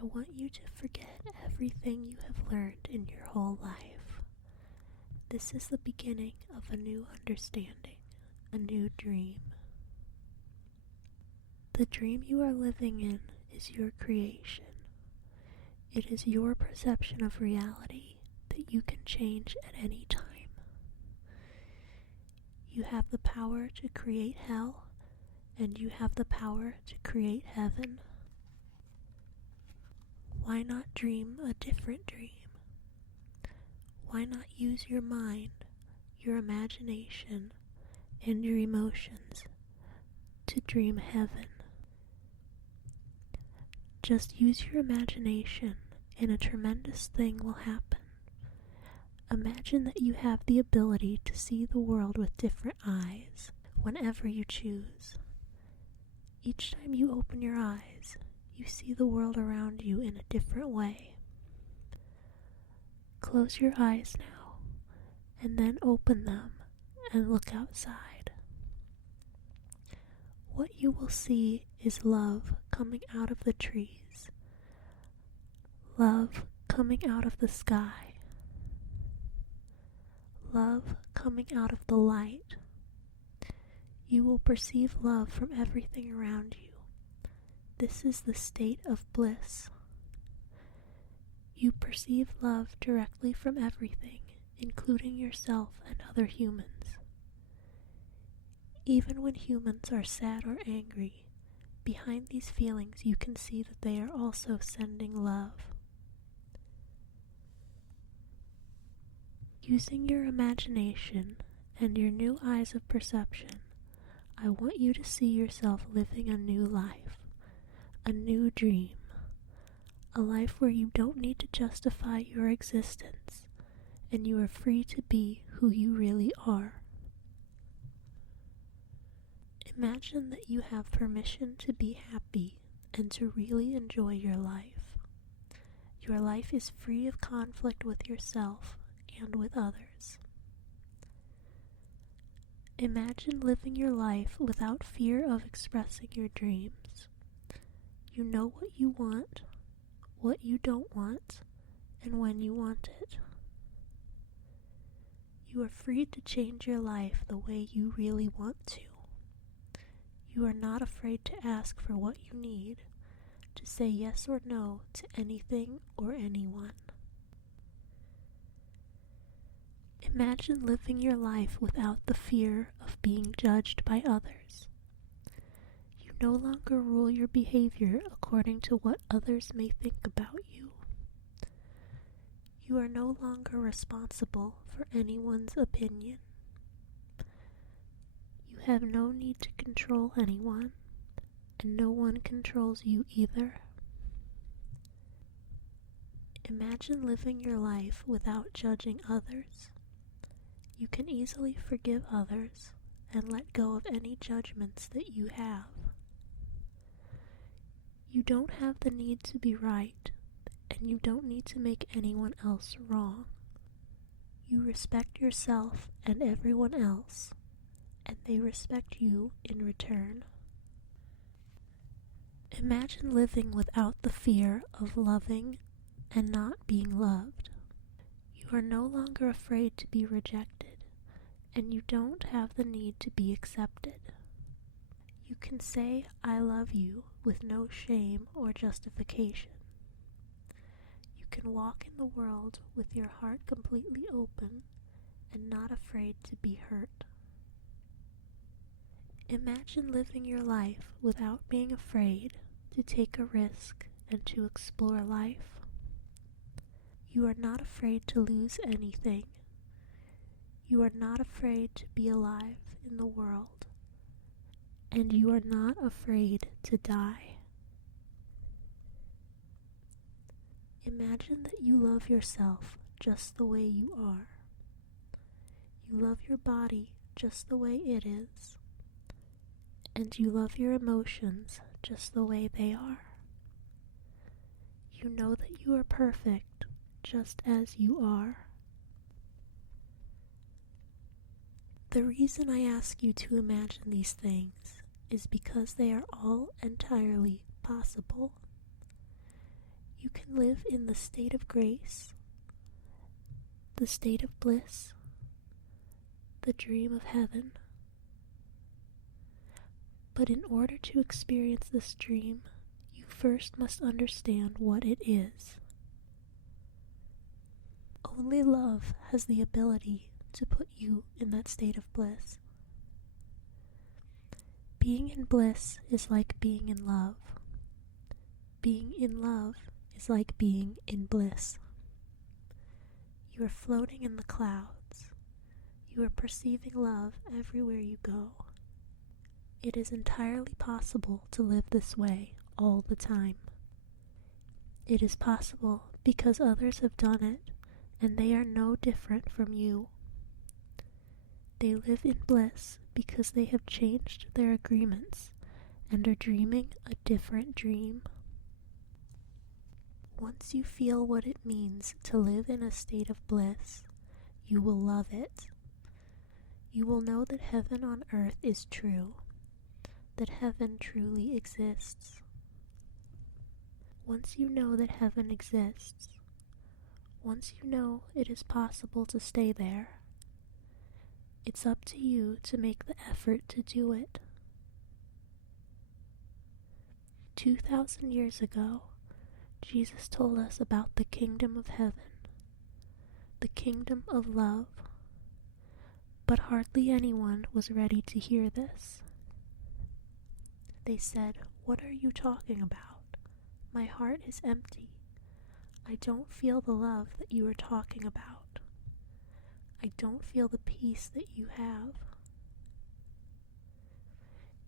I want you to forget everything you have learned in your whole life. This is the beginning of a new understanding, a new dream. The dream you are living in is your creation. It is your perception of reality that you can change at any time. You have the power to create hell, and you have the power to create heaven. Why not dream a different dream? Why not use your mind, your imagination, and your emotions to dream heaven? Just use your imagination and a tremendous thing will happen. Imagine that you have the ability to see the world with different eyes whenever you choose. Each time you open your eyes, you see the world around you in a different way. Close your eyes now, and then open them and look outside. What you will see is love coming out of the trees, love coming out of the sky, love coming out of the light. You will perceive love from everything around you. This is the state of bliss. You perceive love directly from everything, including yourself and other humans. Even when humans are sad or angry, behind these feelings you can see that they are also sending love. Using your imagination and your new eyes of perception, I want you to see yourself living a new life, a new dream, a life where you don't need to justify your existence and you are free to be who you really are. Imagine that you have permission to be happy and to really enjoy your life. Your life is free of conflict with yourself and with others. Imagine living your life without fear of expressing your dreams. You know what you want, what you don't want, and when you want it. You are free to change your life the way you really want to. You are not afraid to ask for what you need, to say yes or no to anything or anyone. Imagine living your life without the fear of being judged by others. You no longer rule your behavior according to what others may think about you. You are no longer responsible for anyone's opinion. You have no need to control anyone, and no one controls you either. Imagine living your life without judging others. You can easily forgive others and let go of any judgments that you have. You don't have the need to be right, and you don't need to make anyone else wrong. You respect yourself and everyone else, and they respect you in return. Imagine living without the fear of loving and not being loved. You are no longer afraid to be rejected, and you don't have the need to be accepted. You can say, "I love you," with no shame or justification. You can walk in the world with your heart completely open and not afraid to be hurt. Imagine living your life without being afraid to take a risk and to explore life. You are not afraid to lose anything. You are not afraid to be alive in the world. And you are not afraid to die. Imagine that you love yourself just the way you are. You love your body just the way it is. And you love your emotions just the way they are. You know that you are perfect just as you are. The reason I ask you to imagine these things is because they are all entirely possible. You can live in the state of grace, the state of bliss, the dream of heaven. But in order to experience this dream, you first must understand what it is. Only love has the ability to put you in that state of bliss. Being in bliss is like being in love. Being in love is like being in bliss. You are floating in the clouds. You are perceiving love everywhere you go. It is entirely possible to live this way all the time. It is possible because others have done it, and they are no different from you. They live in bliss because they have changed their agreements and are dreaming a different dream. Once you feel what it means to live in a state of bliss, you will love it. You will know that heaven on earth is true, that heaven truly exists. Once you know that heaven exists, once you know it is possible to stay there, it's up to you to make the effort to do it. 2,000 years ago, Jesus told us about the kingdom of heaven, the kingdom of love, but hardly anyone was ready to hear this. They said, "What are you talking about? My heart is empty. I don't feel the love that you are talking about. I don't feel the peace that you have."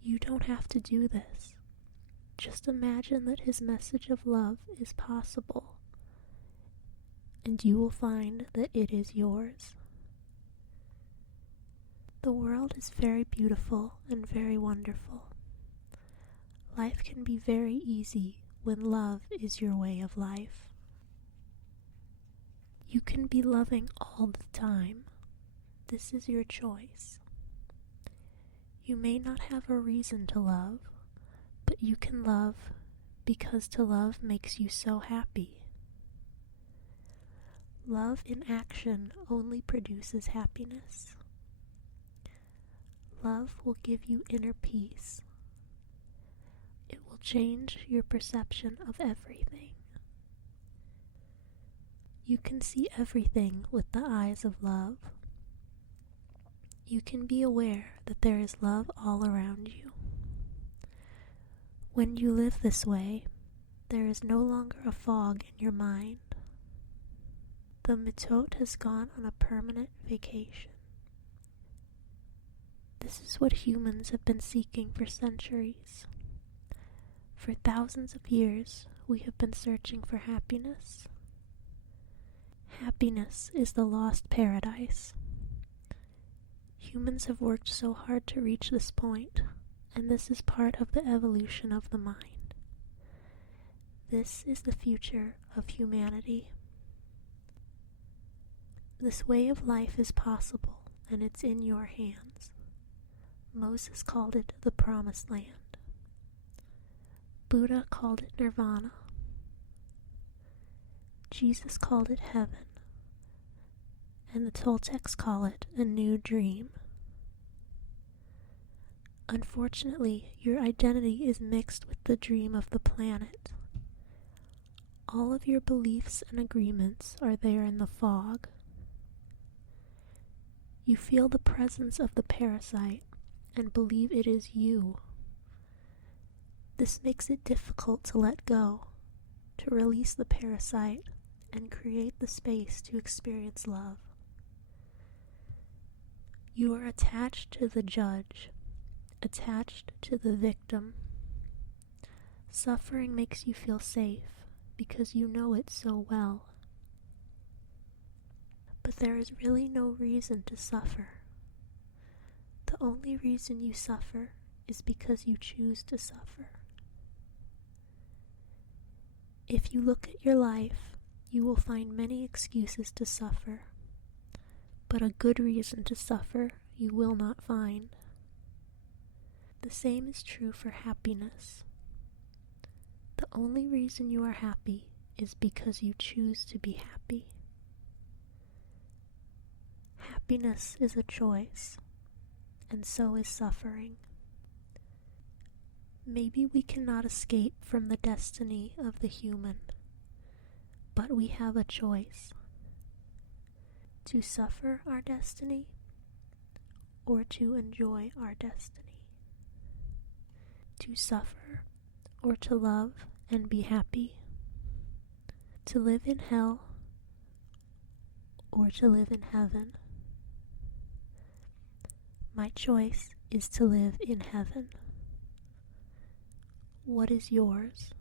You don't have to do this. Just imagine that his message of love is possible, and you will find that it is yours. The world is very beautiful and very wonderful. Life can be very easy when love is your way of life. You can be loving all the time. This is your choice. You may not have a reason to love, but you can love because to love makes you so happy. Love in action only produces happiness. Love will give you inner peace. It will change your perception of everything. You can see everything with the eyes of love. You can be aware that there is love all around you. When you live this way, there is no longer a fog in your mind. The mitot has gone on a permanent vacation. This is what humans have been seeking for centuries. For thousands of years, we have been searching for happiness. Happiness is the lost paradise. Humans have worked so hard to reach this point, and this is part of the evolution of the mind. This is the future of humanity. This way of life is possible, and it's in your hands. Moses called it the Promised Land. Buddha called it Nirvana. Jesus called it heaven. And the Toltecs call it a new dream. Unfortunately, your identity is mixed with the dream of the planet. All of your beliefs and agreements are there in the fog. You feel the presence of the parasite and believe it is you. This makes it difficult to let go, to release the parasite, and create the space to experience love. You are attached to the judge, attached to the victim. Suffering makes you feel safe because you know it so well. But there is really no reason to suffer. The only reason you suffer is because you choose to suffer. If you look at your life, you will find many excuses to suffer, but a good reason to suffer you will not find. The same is true for happiness. The only reason you are happy is because you choose to be happy. Happiness is a choice, and so is suffering. Maybe we cannot escape from the destiny of the human, but we have a choice: to suffer our destiny or to enjoy our destiny, to suffer or to love and be happy, to live in hell or to live in heaven. My choice is to live in heaven. What is yours?